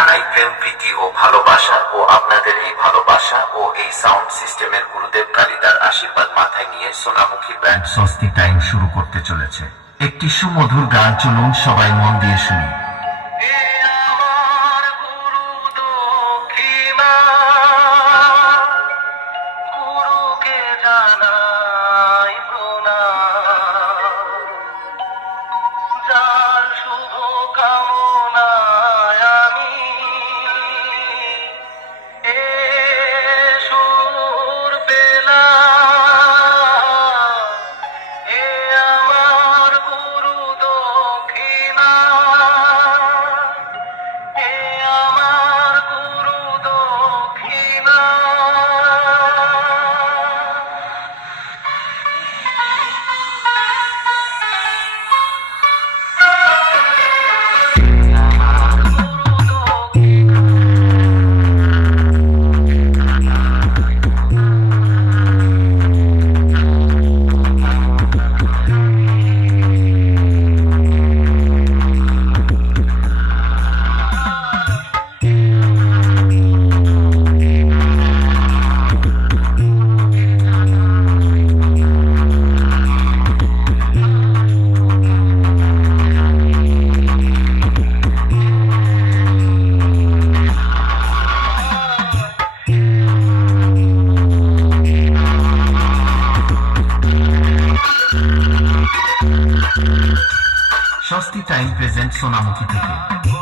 জানাই প্রেম প্রীতি ও ভালোবাসা ও আপনাদের এই ভালোবাসা ও এই সাউন্ড সিস্টেমের গুরুদেব কালিদার আশীর্বাদ মাথায় নিয়ে সোনামুখী ব্যান্ড স্বস্তি টাইম শুরু করতে চলেছে একটি সুমধুর গান চলুন সবাই মন দিয়ে শুনি স্বস্তি টাইম প্রেজেন্ট সোনামুখী থেকে